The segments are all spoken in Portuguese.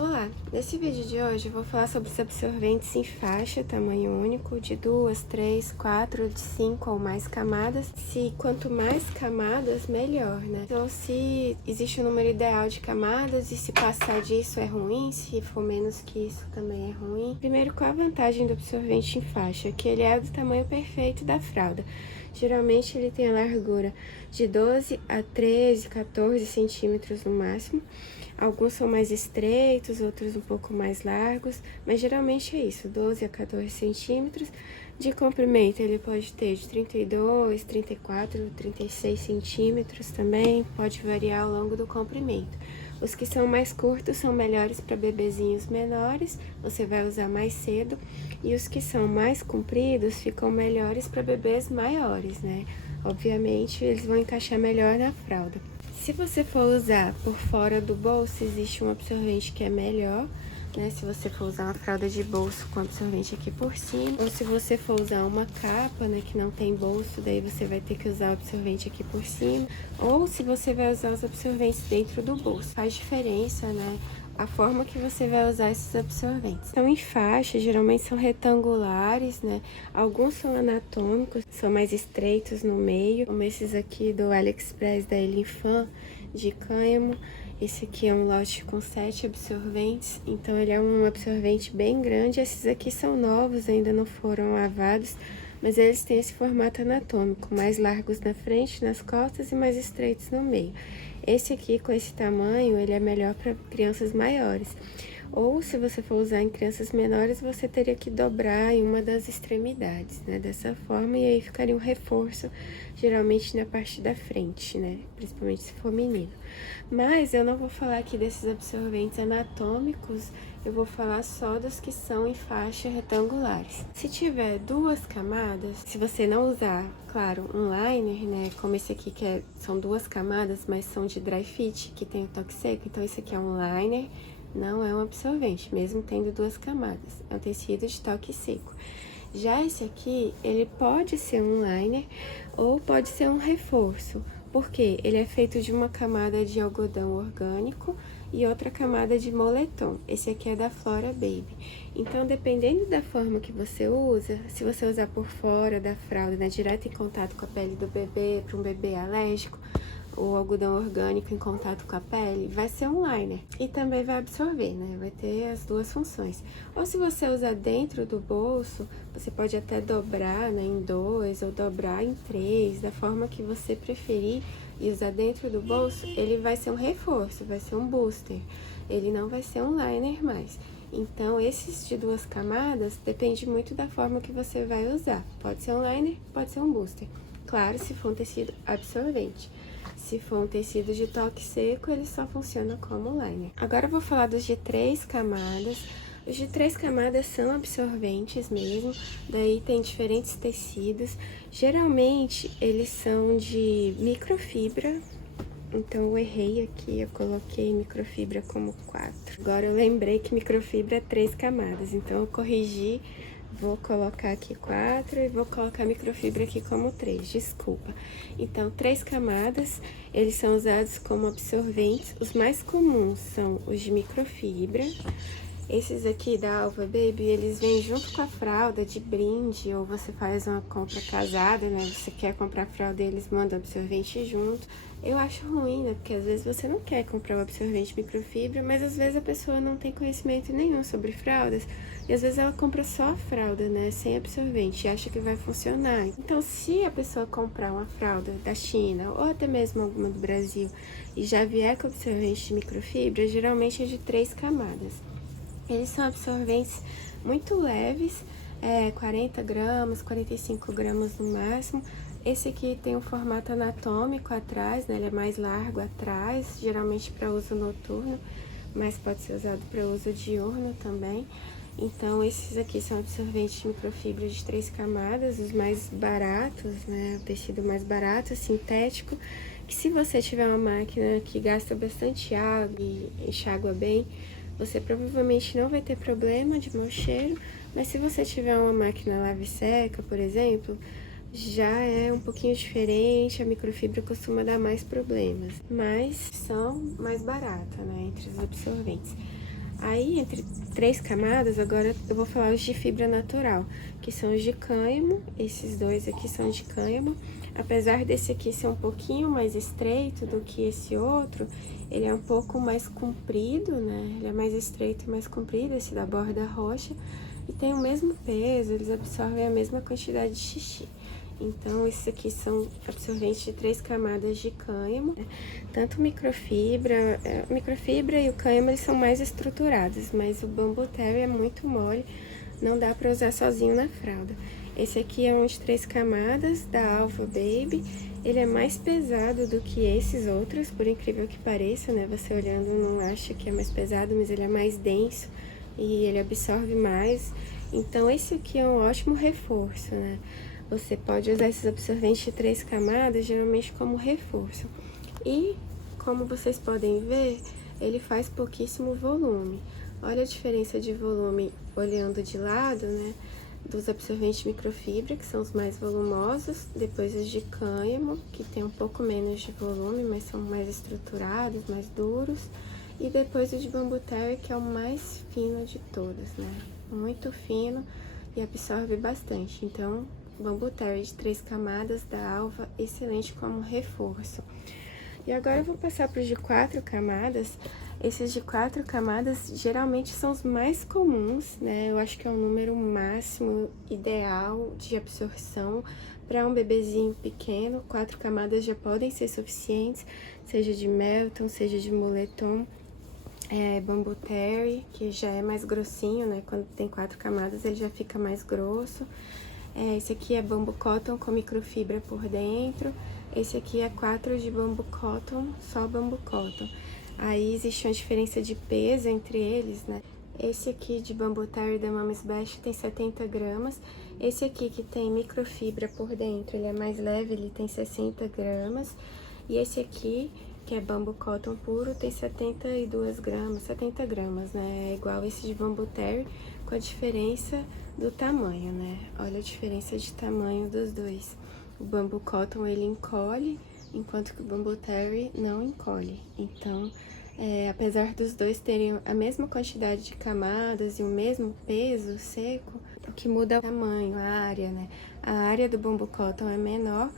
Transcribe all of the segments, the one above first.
Olá, nesse vídeo de hoje eu vou falar sobre os absorventes em faixa, tamanho único, de 2, 3, 4, de 5 ou mais camadas. Se quanto mais camadas, melhor, né? Então, se existe um número ideal de camadas e se passar disso é ruim, se for menos que isso também é ruim. Primeiro, qual a vantagem do absorvente em faixa? Que ele é do tamanho perfeito da fralda. Geralmente ele tem a largura de 12 a 13, 14 centímetros no máximo. Alguns são mais estreitos, outros um pouco mais largos, mas geralmente é isso, 12 a 14 centímetros. De comprimento, ele pode ter de 32, 34, 36 centímetros também, pode variar ao longo do comprimento. Os que são mais curtos são melhores para bebezinhos menores, você vai usar mais cedo. E os que são mais compridos ficam melhores para bebês maiores, né? Obviamente, eles vão encaixar melhor na fralda. Se você for usar por fora do bolso, existe um absorvente que é melhor, né? Se você for usar uma fralda de bolso com absorvente aqui por cima, ou se você for usar uma capa, né, que não tem bolso, daí você vai ter que usar o absorvente aqui por cima, ou se você vai usar os absorventes dentro do bolso. Faz diferença, né? A forma que você vai usar esses absorventes. Então, em faixa, geralmente são retangulares, né? Alguns são anatômicos, são mais estreitos no meio, como esses aqui do AliExpress da Elinfan, de cânhamo. Esse aqui é um lote com 7 absorventes, então ele é um absorvente bem grande. Esses aqui são novos, ainda não foram lavados, mas eles têm esse formato anatômico, mais largos na frente, nas costas e mais estreitos no meio. Esse aqui, com esse tamanho, ele é melhor para crianças maiores. Ou, se você for usar em crianças menores, você teria que dobrar em uma das extremidades, né? Dessa forma, e aí ficaria um reforço, geralmente na parte da frente, né? Principalmente se for menino. Mas eu não vou falar aqui desses absorventes anatômicos, eu vou falar só dos que são em faixa retangulares. Se tiver 2 camadas, se você não usar, claro, um liner, né, como esse aqui são 2 camadas, mas são de dry fit, que tem o toque seco, então esse aqui é um liner, não é um absorvente, mesmo tendo 2 camadas, é um tecido de toque seco. Já esse aqui, ele pode ser um liner ou pode ser um reforço, porque ele é feito de uma camada de algodão orgânico e outra camada de moletom. Esse aqui é da Flora Baby. Então, dependendo da forma que você usa, se você usar por fora da fralda, né, direto em contato com a pele do bebê, para um bebê alérgico, o algodão orgânico em contato com a pele, vai ser um liner. E também vai absorver, né? Vai ter as duas funções. Ou se você usar dentro do bolso, você pode até dobrar, né, em 2 ou dobrar em 3, da forma que você preferir, e usar dentro do bolso, ele vai ser um reforço, vai ser um booster. Ele não vai ser um liner mais. Então, esses de 2 camadas, depende muito da forma que você vai usar. Pode ser um liner, pode ser um booster. Claro, se for um tecido absorvente. Se for um tecido de toque seco, ele só funciona como liner. Agora eu vou falar dos de 3 camadas. Os de 3 camadas são absorventes mesmo, daí tem diferentes tecidos. Geralmente, eles são de microfibra. Então, eu errei aqui, eu coloquei microfibra como 4. Agora, eu lembrei que microfibra é 3 camadas, então eu corrigi. Vou colocar aqui 4 e vou colocar microfibra aqui como 3, desculpa. Então, 3 camadas, eles são usados como absorventes. Os mais comuns são os de microfibra. Esses aqui da Alva Baby, eles vêm junto com a fralda de brinde, ou você faz uma compra casada, né? Você quer comprar a fralda e eles mandam absorvente junto. Eu acho ruim, né? Porque às vezes você não quer comprar o absorvente microfibra, mas às vezes a pessoa não tem conhecimento nenhum sobre fraldas. E às vezes ela compra só a fralda, né? Sem absorvente e acha que vai funcionar. Então, se a pessoa comprar uma fralda da China, ou até mesmo alguma do Brasil, e já vier com absorvente de microfibra, geralmente é de 3 camadas. Eles são absorventes muito leves, 40 gramas, 45 gramas no máximo. Esse aqui tem um formato anatômico atrás, né? Ele é mais largo atrás, geralmente para uso noturno, mas pode ser usado para uso diurno também. Então, esses aqui são absorventes de microfibra de 3 camadas, os mais baratos, né? O tecido mais barato, sintético, que se você tiver uma máquina que gasta bastante água e enxágua bem, você provavelmente não vai ter problema de mau cheiro, mas se você tiver uma máquina lave-seca, por exemplo, já é um pouquinho diferente, a microfibra costuma dar mais problemas, mas são mais baratas, né, entre os absorventes. Aí, entre 3 camadas, agora eu vou falar os de fibra natural, que são os de cânhamo. Esses dois aqui são de cânhamo. Apesar desse aqui ser um pouquinho mais estreito do que esse outro, ele é um pouco mais comprido, né? Ele é mais estreito e mais comprido, esse da borda roxa. E tem o mesmo peso, eles absorvem a mesma quantidade de xixi. Então, esses aqui são absorventes de 3 camadas de cânhamo, né? Tanto microfibra e o cânhamo, eles são mais estruturados, mas o Bambu Terry é muito mole, não dá pra usar sozinho na fralda. Esse aqui é um de 3 camadas, da Alpha Baby. Ele é mais pesado do que esses outros, por incrível que pareça, né? Você olhando não acha que é mais pesado, mas ele é mais denso e ele absorve mais. Então, esse aqui é um ótimo reforço, né? Você pode usar esses absorventes de 3 camadas, geralmente como reforço. E, como vocês podem ver, ele faz pouquíssimo volume. Olha a diferença de volume olhando de lado, né? Dos absorventes de microfibra, que são os mais volumosos. Depois os de cânhamo, que tem um pouco menos de volume, mas são mais estruturados, mais duros. E depois o de Bambu Terry, que é o mais fino de todos, né? Muito fino e absorve bastante. Então, Bambu Terry de 3 camadas da Alva, excelente como reforço. E agora eu vou passar para os de 4 camadas. Esses de 4 camadas geralmente são os mais comuns, né? Eu acho que é o número máximo ideal de absorção para um bebezinho pequeno. 4 camadas já podem ser suficientes, seja de Melton, seja de moletom. Bambu Terry, que já é mais grossinho, né? Quando tem 4 camadas ele já fica mais grosso. Esse aqui é Bambu Cotton com microfibra por dentro. Esse aqui é 4 de Bambu Cotton, só Bambu Cotton. Aí existe uma diferença de peso entre eles, né? Esse aqui de Bambu Terry da Mama's Best tem 70 gramas. Esse aqui que tem microfibra por dentro, ele é mais leve, ele tem 60 gramas. E esse aqui, que é Bambu Cotton puro, tem 72 gramas, 70 gramas, né? É igual esse de Bambu Terry, com a diferença do tamanho, né? Olha a diferença de tamanho dos dois. O Bambu Cotton, ele encolhe, enquanto que o Bambu Terry não encolhe. Então, apesar dos dois terem a mesma quantidade de camadas e o mesmo peso seco, o que muda é o tamanho, a área, né? A área do Bambu Cotton é menor,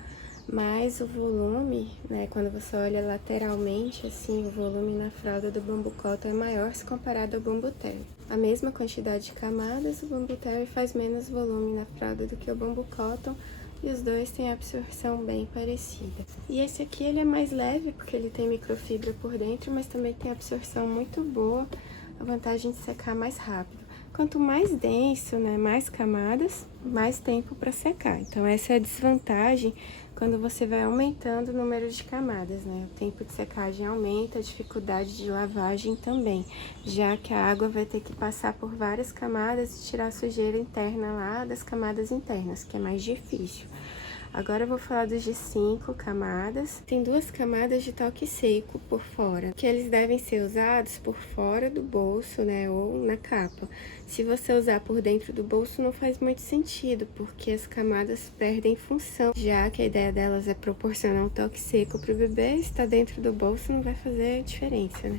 mas o volume, né, quando você olha lateralmente, assim, o volume na fralda do Bambu Cotton é maior se comparado ao Bambu Terry. A mesma quantidade de camadas, o Bambu Terry faz menos volume na fralda do que o Bambu Cotton, e os dois têm absorção bem parecida. E esse aqui, ele é mais leve, porque ele tem microfibra por dentro, mas também tem absorção muito boa, a vantagem de secar mais rápido. Quanto mais denso, né, mais camadas, mais tempo para secar. Então, essa é a desvantagem quando você vai aumentando o número de camadas, né? O tempo de secagem aumenta, a dificuldade de lavagem também, já que a água vai ter que passar por várias camadas e tirar a sujeira interna lá das camadas internas, que é mais difícil. Agora eu vou falar dos de 5 camadas. Tem 2 camadas de toque seco por fora, que eles devem ser usados por fora do bolso, né, ou na capa. Se você usar por dentro do bolso, não faz muito sentido, porque as camadas perdem função, já que a ideia delas é proporcionar um toque seco para o bebê. Está dentro do bolso, não vai fazer diferença, né?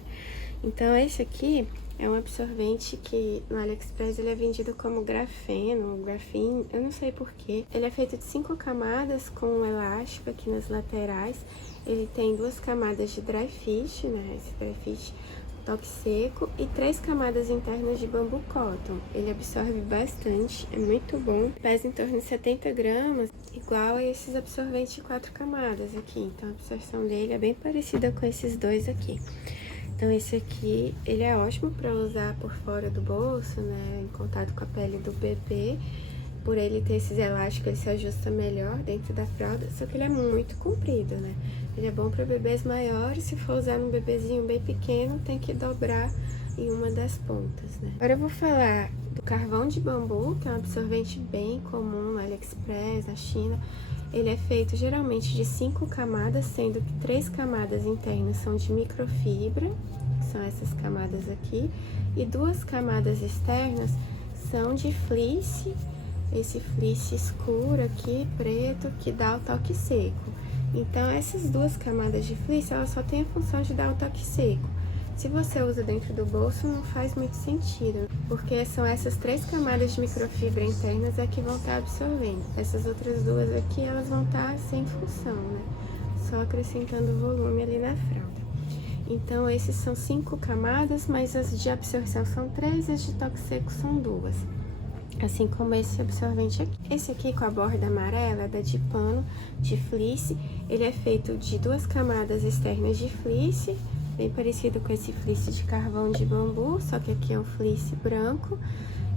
Então, esse aqui é um absorvente que no AliExpress ele é vendido como grafeno, grafine, eu não sei porquê. Ele é feito de 5 camadas com um elástico aqui nas laterais. Ele tem 2 camadas de dry fish, né? Esse dry fish toque seco, e 3 camadas internas de Bambu Cotton. Ele absorve bastante, é muito bom. Pesa em torno de 70 gramas, igual a esses absorventes de 4 camadas aqui. Então a absorção dele é bem parecida com esses dois aqui. Então, esse aqui, ele é ótimo para usar por fora do bolso, né, em contato com a pele do bebê. Por ele ter esses elásticos, ele se ajusta melhor dentro da fralda, só que ele é muito comprido, né? Ele é bom para bebês maiores, se for usar num bebezinho bem pequeno, tem que dobrar em uma das pontas, né? Agora eu vou falar do carvão de bambu, que é um absorvente bem comum no AliExpress, na China. Ele é feito geralmente de 5 camadas, sendo que 3 camadas internas são de microfibra, que são essas camadas aqui, e 2 camadas externas são de fleece, esse fleece escuro aqui, preto, que dá o toque seco. Então, essas 2 camadas de fleece, elas só têm a função de dar o toque seco. Se você usa dentro do bolso, não faz muito sentido, porque são essas 3 camadas de microfibra internas é que vão estar absorvendo. Essas outras duas aqui, elas vão estar sem função, né? Só acrescentando volume ali na fralda. Então, esses são 5 camadas, mas as de absorção são 3 e as de toque seco são 2. Assim como esse absorvente aqui. Esse aqui com a borda amarela é da Dipano, de fleece. Ele é feito de 2 camadas externas de fleece, bem parecido com esse fleece de carvão de bambu, só que aqui é um fleece branco.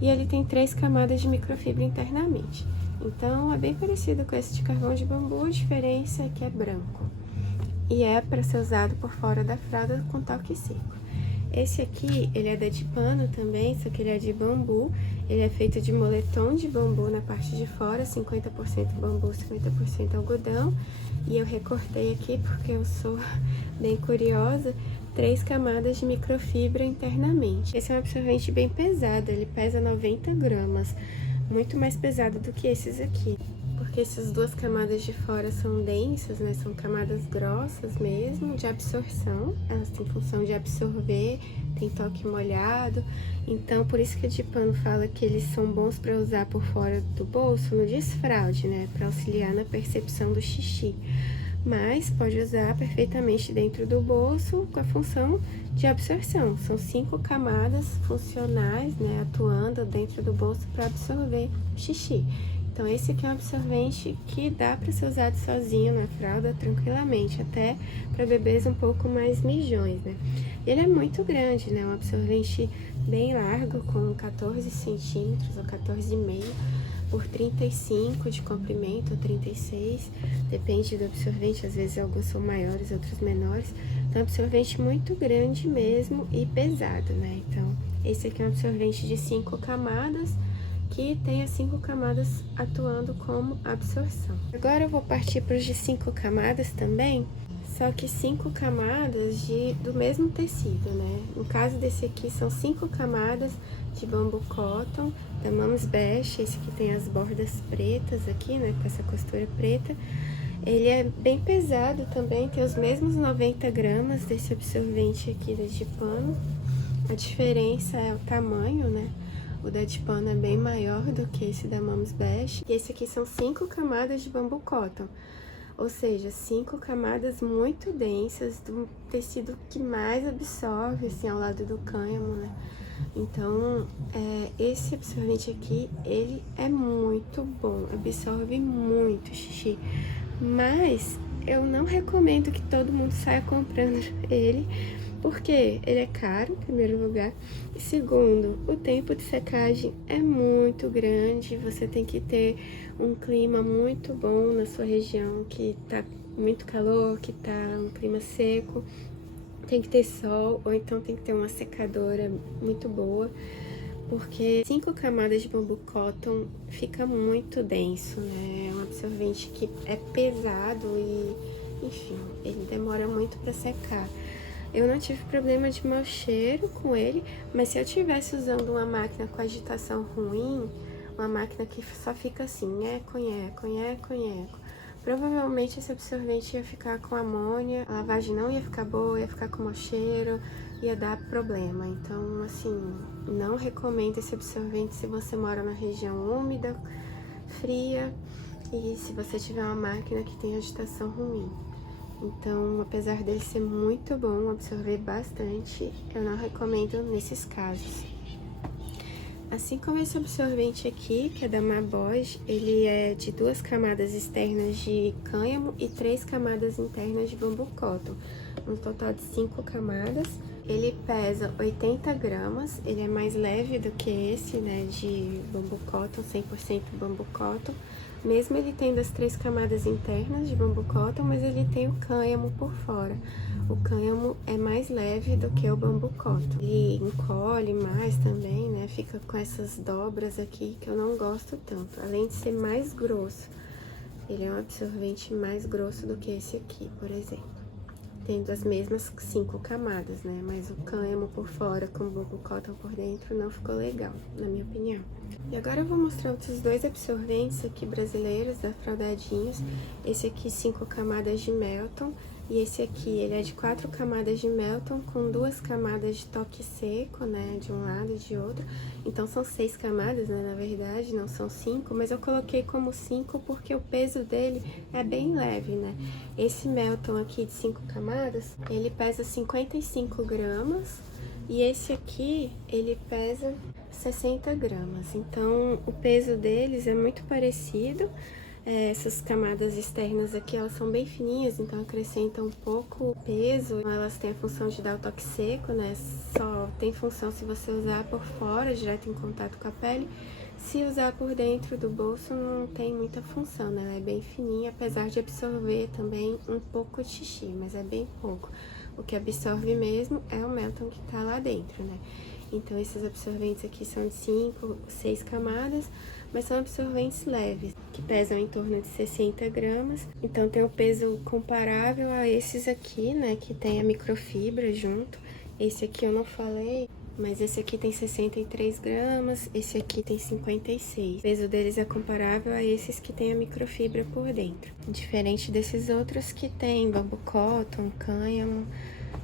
E ele tem 3 camadas de microfibra internamente. Então, é bem parecido com esse de carvão de bambu, a diferença é que é branco. E é para ser usado por fora da fralda com toque seco. Esse aqui, ele é da Dipano também, só que ele é de bambu. Ele é feito de moletom de bambu na parte de fora, 50% bambu, 50% algodão. E eu recortei aqui porque eu sou bem curiosa, 3 camadas de microfibra internamente. Esse é um absorvente bem pesado, ele pesa 90 gramas, muito mais pesado do que esses aqui. Porque essas 2 camadas de fora são densas, né? São camadas grossas mesmo, de absorção. Elas têm função de absorver, tem toque molhado. Então, por isso que a Dipano fala que eles são bons para usar por fora do bolso no desfraude, né? Para auxiliar na percepção do xixi. Mas pode usar perfeitamente dentro do bolso com a função de absorção. São 5 camadas funcionais, né? Atuando dentro do bolso para absorver o xixi. Então, esse aqui é um absorvente que dá para ser usado sozinho na fralda tranquilamente, até para bebês um pouco mais mijões, né? Ele é muito grande, né? Um absorvente bem largo, com 14 centímetros ou 14,5 por 35 de comprimento, ou 36, depende do absorvente, às vezes alguns são maiores, outros menores. Então, é um absorvente muito grande mesmo e pesado, né? Então, esse aqui é um absorvente de 5 camadas, que tem as 5 camadas atuando como absorção. Agora eu vou partir para os de 5 camadas também, só que 5 camadas do mesmo tecido, né? No caso desse aqui, são 5 camadas de bambu cotton, da Mams Best. Esse aqui tem as bordas pretas aqui, né? Com essa costura preta. Ele é bem pesado também, tem os mesmos 90 gramas desse absorvente aqui da Dipano. A diferença é o tamanho, né? O da Dipano é bem maior do que esse da Mams Best. E esse aqui são 5 camadas de bambu cotton. Ou seja, 5 camadas muito densas, do tecido que mais absorve, assim, ao lado do cânhamo, né? Então, esse absorvente aqui, ele é muito bom, absorve muito xixi. Mas eu não recomendo que todo mundo saia comprando ele, porque ele é caro, em primeiro lugar, e segundo, o tempo de secagem é muito grande, você tem que ter um clima muito bom na sua região, que tá muito calor, que tá um clima seco, tem que ter sol, ou então tem que ter uma secadora muito boa, porque 5 camadas de bambu cotton fica muito denso, né? É um absorvente que é pesado e, enfim, ele demora muito para secar. Eu não tive problema de mau cheiro com ele, mas se eu estivesse usando uma máquina com agitação ruim, uma máquina que só fica assim, nheco, nheco, nheco, nheco, provavelmente esse absorvente ia ficar com amônia, a lavagem não ia ficar boa, ia ficar com mau cheiro, ia dar problema. Então, assim, não recomendo esse absorvente se você mora na região úmida, fria, e se você tiver uma máquina que tem agitação ruim. Então, apesar dele ser muito bom, absorver bastante, eu não recomendo nesses casos. Assim como esse absorvente aqui, que é da Maboge, ele é de 2 camadas externas de cânhamo e 3 camadas internas de bambu cotton, um total de 5 camadas. Ele pesa 80 gramas, ele é mais leve do que esse, né, de bambu cotton, 100% bambu cotton. Mesmo ele tendo as 3 camadas internas de bambu cotton, mas ele tem o cânhamo por fora. O cânhamo é mais leve do que o bambu cotton. Ele encolhe mais também, né? Fica com essas dobras aqui que eu não gosto tanto. Além de ser mais grosso, ele é um absorvente mais grosso do que esse aqui, por exemplo. Tendo as mesmas 5 camadas, né? Mas o cânhamo por fora com o bambu cotton por dentro não ficou legal, na minha opinião. E agora eu vou mostrar outros 2 absorventes aqui brasileiros, da Fraldadinhos. Esse aqui, 5 camadas de Melton. E esse aqui, ele é de 4 camadas de Melton, com 2 camadas de toque seco, né, de um lado e de outro. Então, são 6 camadas, né, na verdade, não são 5, mas eu coloquei como 5 porque o peso dele é bem leve, né. Esse Melton aqui de 5 camadas, ele pesa 55 gramas, e esse aqui, ele pesa 60 gramas. Então, o peso deles é muito parecido. Essas camadas externas aqui, elas são bem fininhas, então acrescentam um pouco o peso. Elas têm a função de dar o toque seco, né? Só tem função se você usar por fora, direto em contato com a pele. Se usar por dentro do bolso, não tem muita função, né? Ela é bem fininha, apesar de absorver também um pouco de xixi, mas é bem pouco. O que absorve mesmo é o Melton que tá lá dentro, né? Então, esses absorventes aqui são de 5, 6 camadas, mas são absorventes leves, que pesam em torno de 60 gramas. Então, tem um peso comparável a esses aqui, né, que tem a microfibra junto. Esse aqui eu não falei, mas esse aqui tem 63 gramas, esse aqui tem 56. O peso deles é comparável a esses que tem a microfibra por dentro. Diferente desses outros que tem bambu cotton, cânhamo,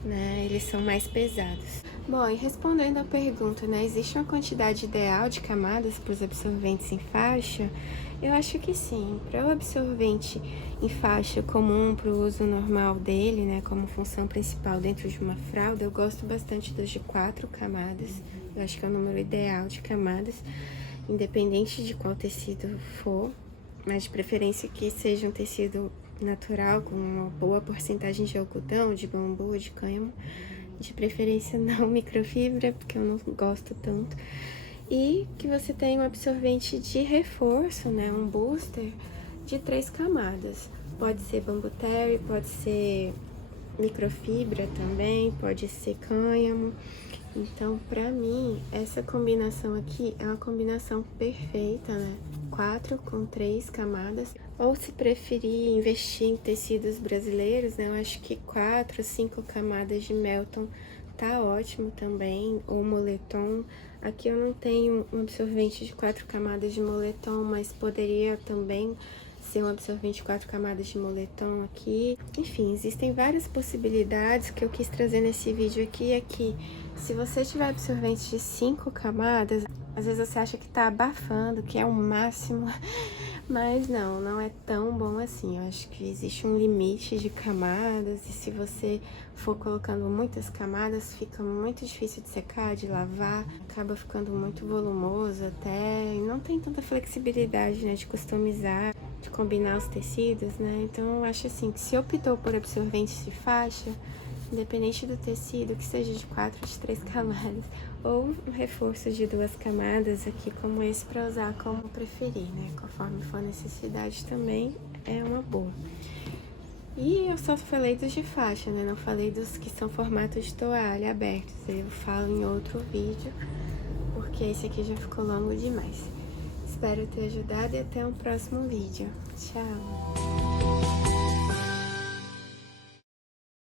né, eles são mais pesados. Bom, e respondendo a pergunta, né, existe uma quantidade ideal de camadas para os absorventes em faixa? Eu acho que sim. Para o absorvente em faixa comum, para o uso normal dele, né, como função principal dentro de uma fralda, eu gosto bastante dos de 4 camadas. Eu acho que é o número ideal de camadas, independente de qual tecido for, mas de preferência que seja um tecido natural, com uma boa porcentagem de algodão, de bambu, de cânhamo, de preferência não microfibra, porque eu não gosto tanto. E que você tenha um absorvente de reforço, né, um booster de 3 camadas. Pode ser bambu terry, pode ser microfibra também, pode ser cânhamo. Então, pra mim, essa combinação aqui é uma combinação perfeita, né? 4 com 3 camadas. Ou se preferir investir em tecidos brasileiros, né? Eu acho que 4, 5 camadas de Melton tá ótimo também. Ou moletom. Aqui eu não tenho um absorvente de 4 camadas de moletom, mas poderia também ser um absorvente de 4 camadas de moletom aqui. Enfim, existem várias possibilidades. Que eu quis trazer nesse vídeo aqui é que se você tiver absorvente de 5 camadas, às vezes você acha que tá abafando, que é o máximo, mas não é tão bom assim. Eu acho que existe um limite de camadas e se você for colocando muitas camadas, fica muito difícil de secar, de lavar, acaba ficando muito volumoso até, e não tem tanta flexibilidade, né, de customizar, de combinar os tecidos, né? Então eu acho assim, que se optou por absorvente de faixa, independente do tecido, que seja de 4 de 3 camadas, ou um reforço de 2 camadas aqui como esse para usar como preferir, né? Conforme for a necessidade também é uma boa. E eu só falei dos de faixa, né? Não falei dos que são formato de toalha abertos. Eu falo em outro vídeo, porque esse aqui já ficou longo demais. Espero ter ajudado e até um próximo vídeo. Tchau!